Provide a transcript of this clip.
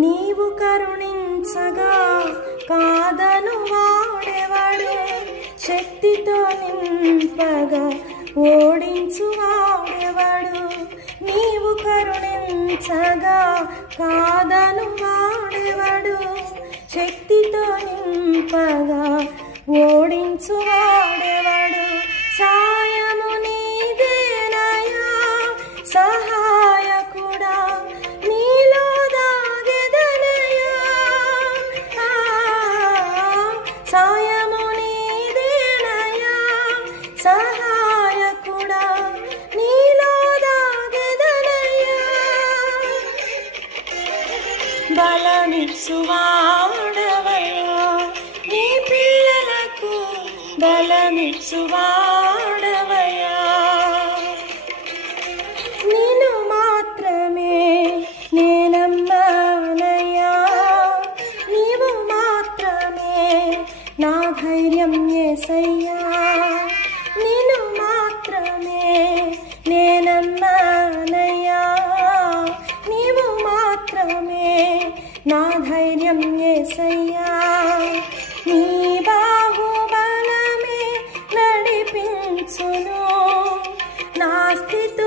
నీవు కరుణించగా కాదను వాడెవడు, శక్తితో నింపగా ఓడించు వాడెవడు. నీవు కరుణించగా కాదను వాడెవడు, శక్తితో నింపగా ఓడించు వాడెవడు. సాయము నీదేనయా సహాయకుడా, నీలో దాగెదనయా. సాయము నీదేనయా సహాయకుడా, నీలో దాగెదనయా. బలమిచ్చువాడవయ్యా, నీ పిల్లలకు బలమిచ్చువాడవయ్యా. నిన్ను మాత్రమే నేనమ్మానయ్యా, నీవు మాత్రమే నా ధైర్యం యేసయ్యా. నిన్ను మాత్రమే నేనమ్మానయ్యా, నీవు మాత్రమే నా ధైర్యం యేసయ్యా. నీ బాహుబలమే నడిపించును, నా స్థితి